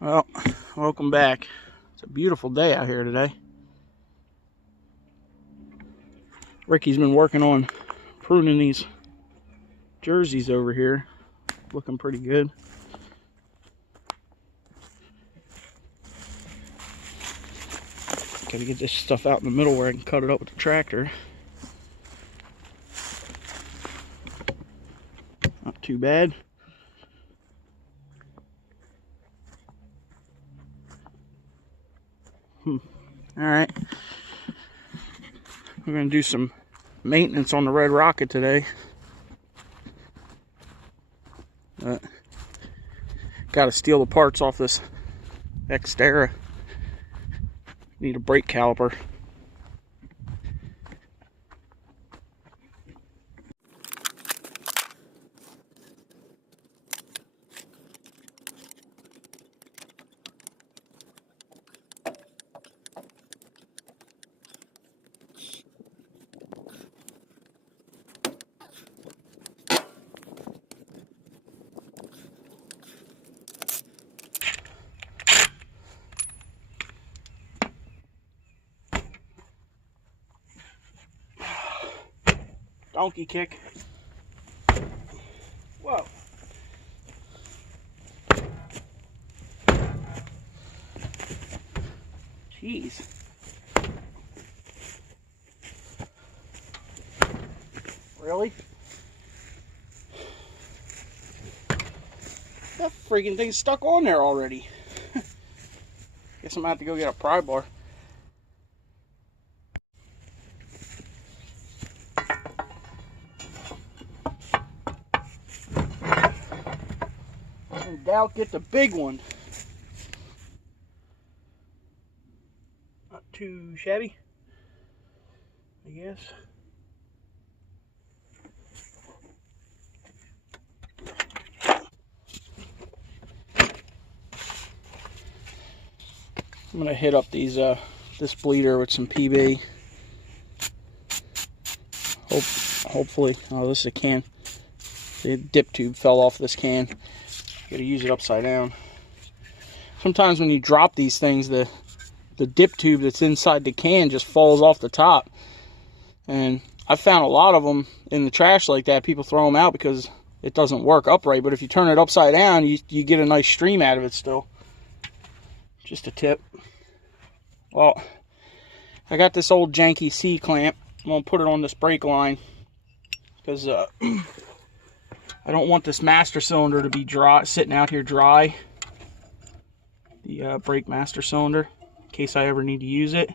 Well, welcome back. It's a beautiful day out here today. Ricky's been working on pruning these jerseys over here. Looking pretty good. Gotta get this stuff out in the middle where I can cut it up with the tractor. Not too bad. Alright. We're going to do some maintenance on the Red Rocket today. Got to steal the parts off this Xterra. Need a brake caliper. Donkey kick. Whoa. Jeez. Really? That freaking thing's stuck on there already. Guess I'm gonna have to go get a pry bar. In doubt, get the big one. Not too shabby, I guess. I'm gonna hit up these this bleeder with some PB. Hopefully, oh, this is a can. The dip tube fell off this can. Gotta use it upside down. Sometimes when you drop these things, the dip tube that's inside the can just falls off the top. And I found a lot of them in the trash like that. People throw them out because it doesn't work upright. But if you turn it upside down, you get a nice stream out of it still. Just a tip. Well, I got this old janky C-clamp. I'm going to put it on this brake line because I don't want this master cylinder to be dry, sitting out here dry. The brake master cylinder, in case I ever need to use it.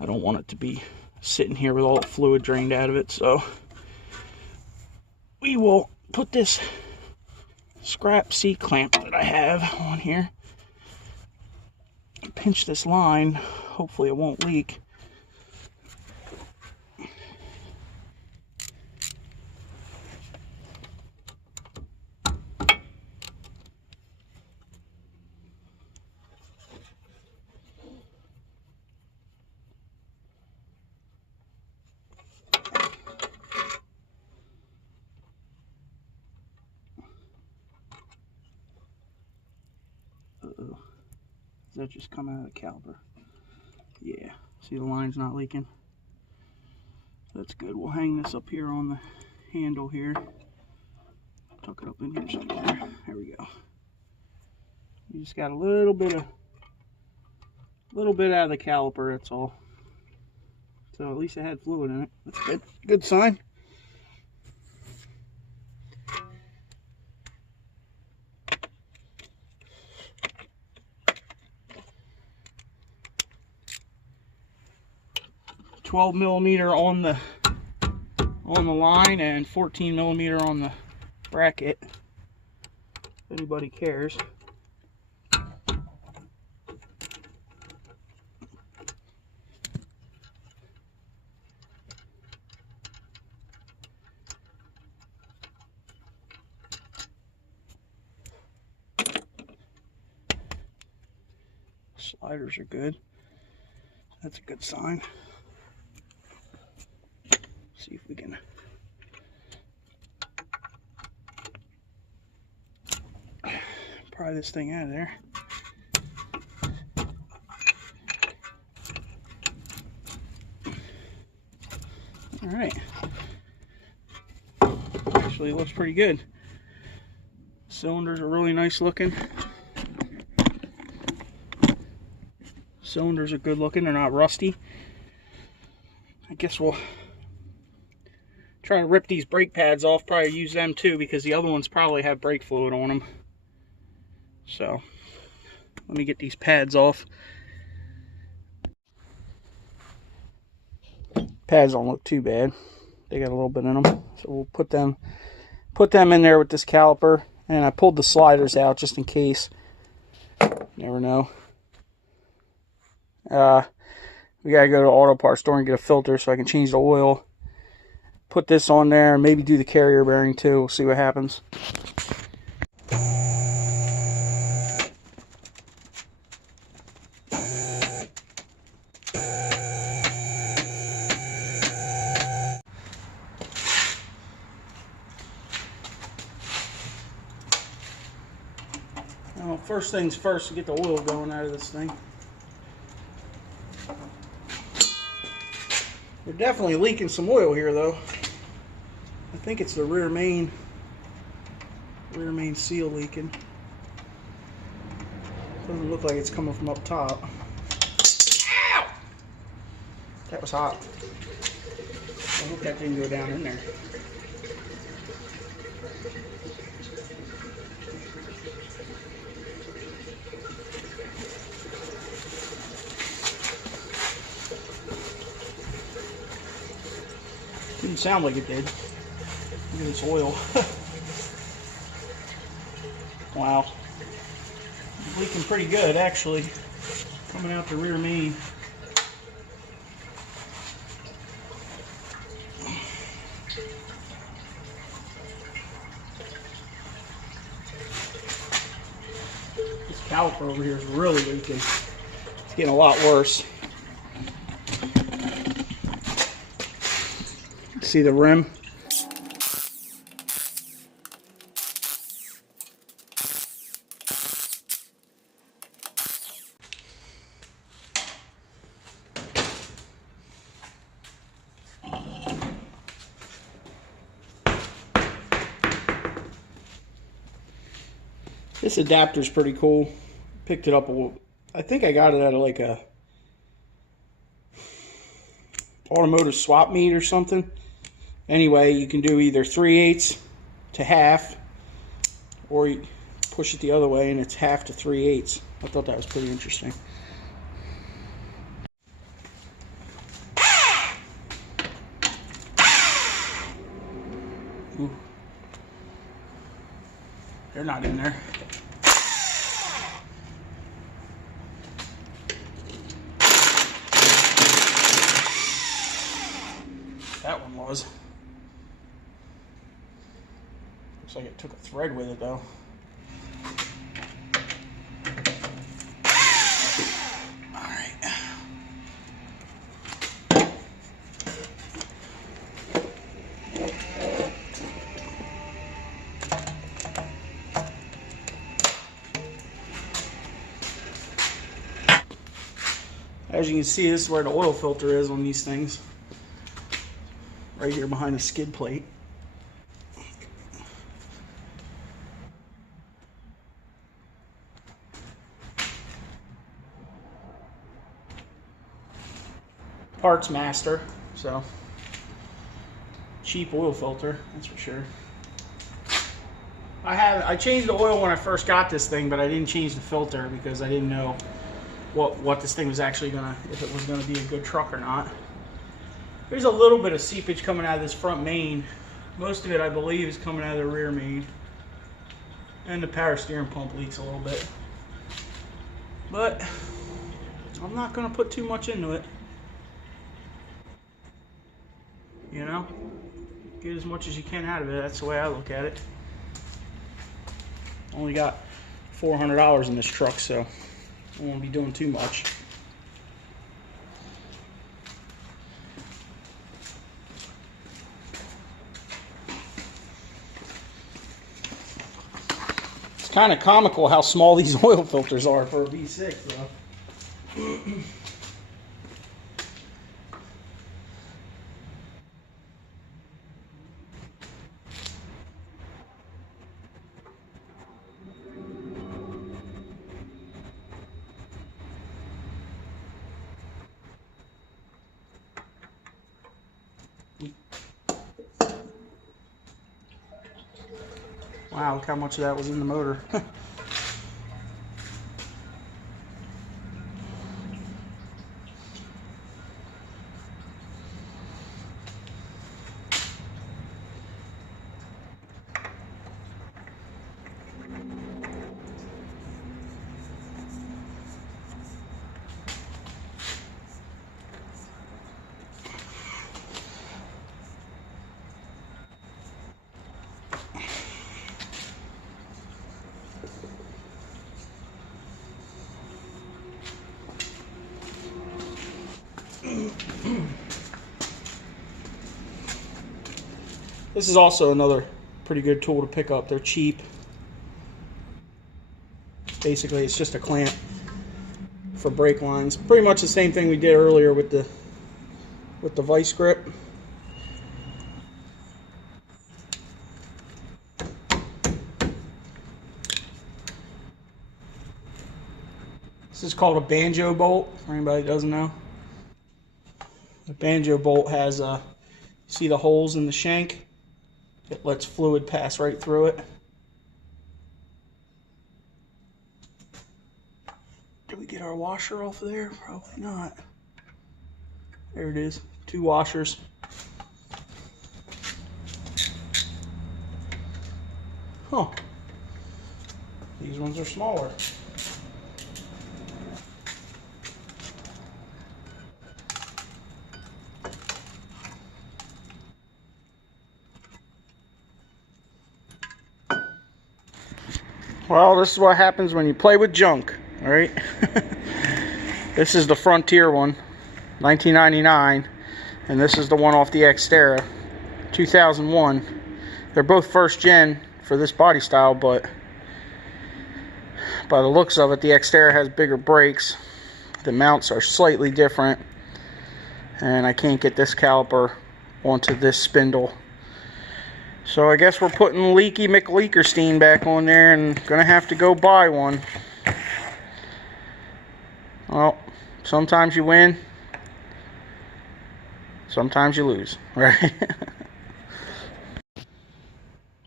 I don't want it to be sitting here with all the fluid drained out of it. So we will put this scrap C-clamp that I have on here. Pinch this line. Hopefully it won't leak. Uh-oh. Does that just come out of the caliper? Yeah. See, the line's not leaking. That's good. We'll hang this up here on the handle here. Tuck it up in here somewhere. There we go. You just got a little bit out of the caliper, that's all. So at least it had fluid in it. That's good. Good sign. $12mm on the line and 14mm on the bracket, if anybody cares. Sliders are good. That's a good sign. See if we can pry this thing out of there. All right. Actually, it looks pretty good. Cylinders are really nice looking. Cylinders are good looking. They're not rusty. I guess we'll try to rip these brake pads off. Probably use them too because the other ones probably have brake fluid on them. So let me get these pads off. Pads don't look too bad. They got a little bit in them. So we'll put them in there with this caliper. And I pulled the sliders out just in case. Never know. We gotta go to the auto parts store and get a filter so I can change the oil. Put this on there, maybe do the carrier bearing too. We'll see what happens. Well, first things first, to get the oil going out of this thing. We're definitely leaking some oil here though. I think it's the rear main seal leaking. Doesn't look like it's coming from up top. Ow! That was hot. I hope that didn't go down in there. Didn't sound like it did. Look at this oil. Wow. Leaking pretty good actually. Coming out the rear main. This caliper over here is really leaking. It's getting a lot worse. See the rim? This adapter's pretty cool. Picked it up I think I got it at like a automotive swap meet or something. Anyway, you can do either 3/8 to half, or you push it the other way and it's half to 3/8. I thought that was pretty interesting. Ooh. They're not in there. That one was. Looks like it took a thread with it though. Alright. As you can see, this is where the oil filter is on these things. Right here behind the skid plate. Parts master, so cheap oil filter, that's for sure. I changed the oil when I first got this thing, but I didn't change the filter because I didn't know what this thing was actually gonna, if it was gonna be a good truck or not. There's a little bit of seepage coming out of this front main. Most of it, I believe, is coming out of the rear main. And the power steering pump leaks a little bit. But I'm not gonna put too much into it. You know, get as much as you can out of it. That's the way I look at it. Only got $400 in this truck, so I won't be doing too much. It's kind of comical how small these oil filters are for a V6, though. Wow, look how much of that was in the motor. This is also another pretty good tool to pick up. They're cheap. Basically, it's just a clamp for brake lines. Pretty much the same thing we did earlier with the vice grip. This is called a banjo bolt, for anybody that doesn't know. The banjo bolt has see the holes in the shank? It lets fluid pass right through it. Did we get our washer off of there? Probably not. There it is. 2 washers. Huh. These ones are smaller. Well, this is what happens when you play with junk, all right? This is the Frontier one, 1999, and this is the one off the Xterra, 2001. They're both first gen for this body style, but by the looks of it, the Xterra has bigger brakes. The mounts are slightly different, and I can't get this caliper onto this spindle. So I guess we're putting Leaky McLeakerstein back on there and gonna have to go buy one. Well, sometimes you win, sometimes you lose, right?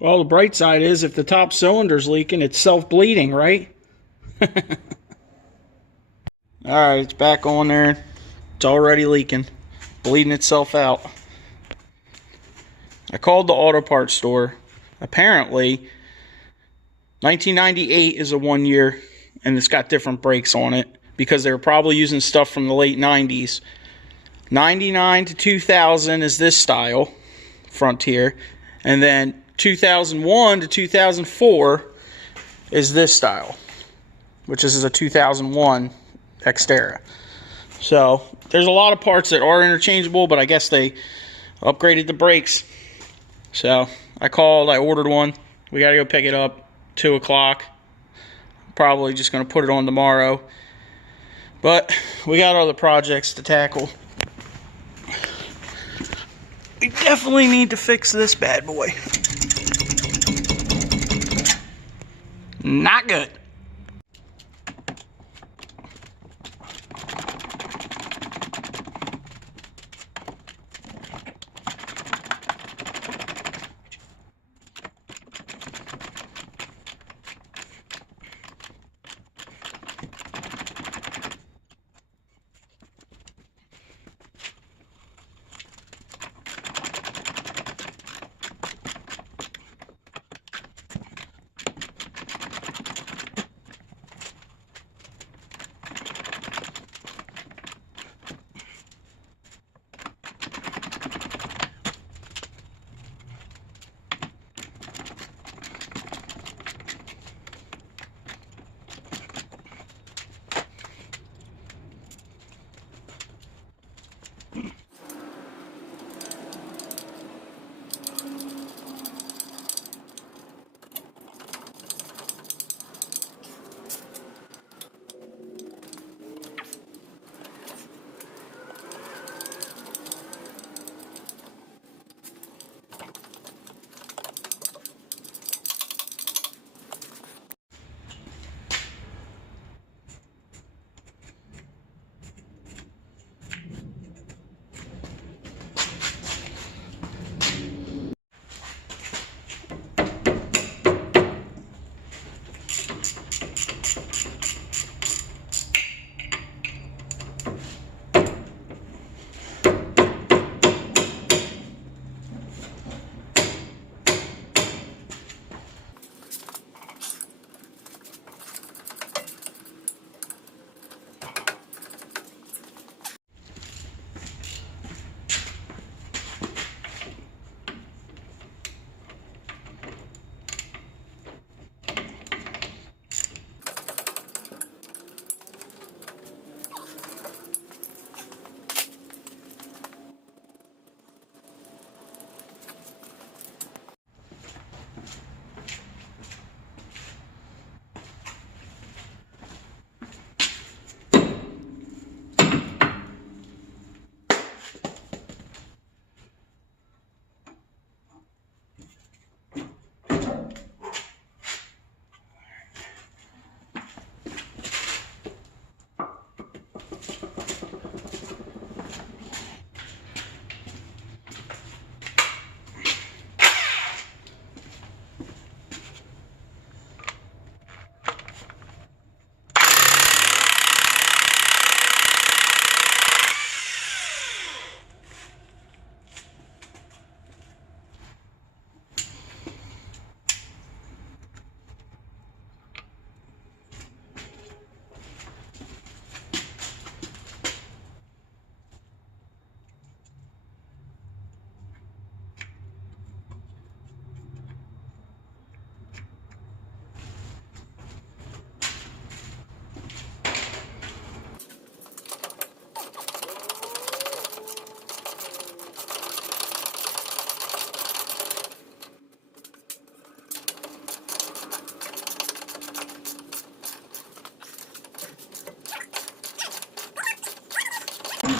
Well, the bright side is if the top cylinder's leaking, it's self-bleeding, right? Alright, it's back on there. It's already leaking, bleeding itself out. I called the auto parts store. Apparently, 1998 is a 1 year, and it's got different brakes on it because they were probably using stuff from the late 90s. 99 to 2000 is this style, Frontier, and then 2001 to 2004 is this style, which is a 2001 Xterra. So, there's a lot of parts that are interchangeable, but I guess they upgraded the brakes. So I called, I ordered one. We gotta go pick it up 2 o'clock. Probably just gonna put it on tomorrow. But we got other projects to tackle. We definitely need to fix this bad boy. Not good.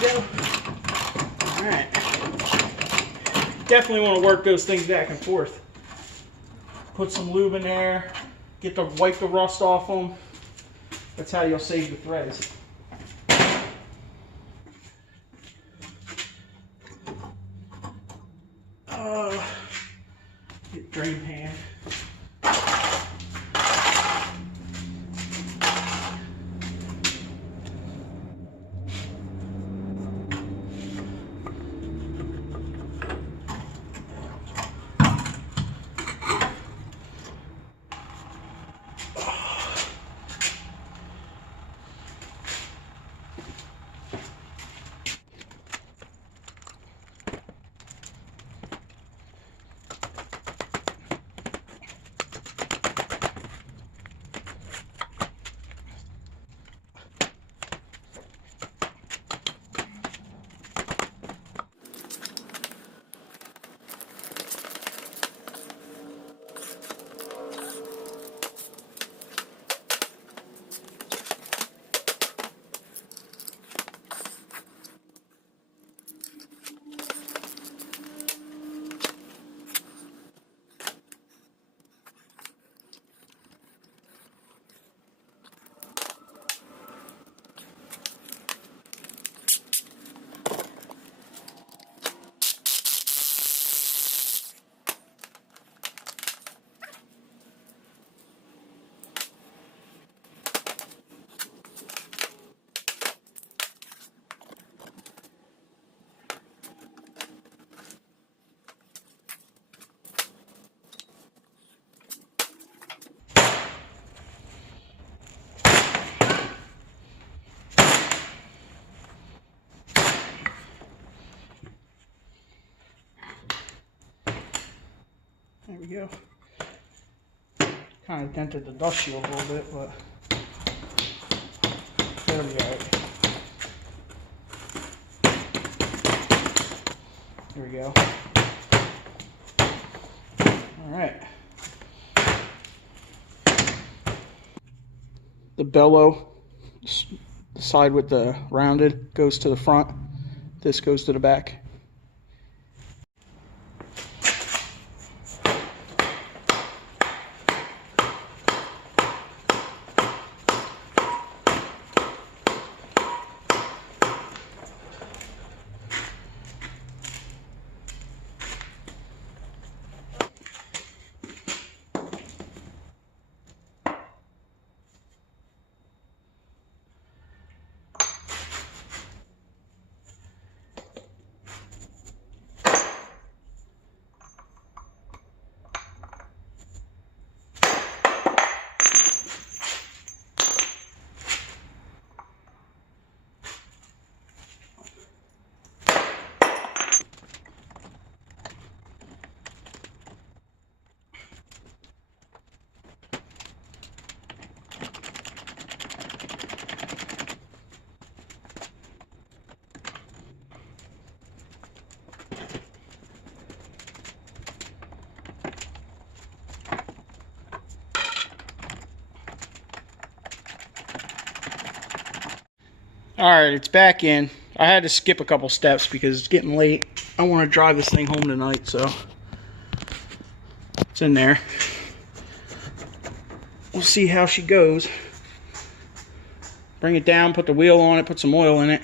go. Alright. Definitely want to work those things back and forth. Put some lube in there. Wipe the rust off them. That's how you'll save the threads. Get drain pan. There we go. Kind of dented the dust shield a little bit, but there we go. There we go. All right. The bellow, the side with the rounded, goes to the front. This goes to the back. Alright, it's back in. I had to skip a couple steps because it's getting late. I want to drive this thing home tonight, so it's in there. We'll see how she goes. Bring it down, put the wheel on it, put some oil in it.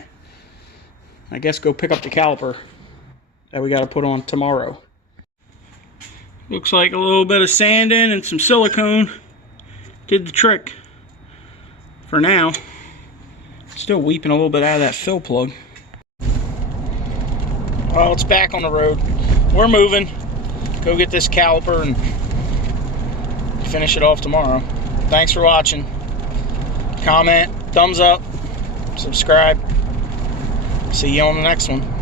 I guess go pick up the caliper that we got to put on tomorrow. Looks like a little bit of sanding and some silicone did the trick for now. Still weeping a little bit out of that fill plug. Well, it's back on the road. We're moving. Go get this caliper and finish it off tomorrow. Thanks for watching. Comment, thumbs up, subscribe. See you on the next one.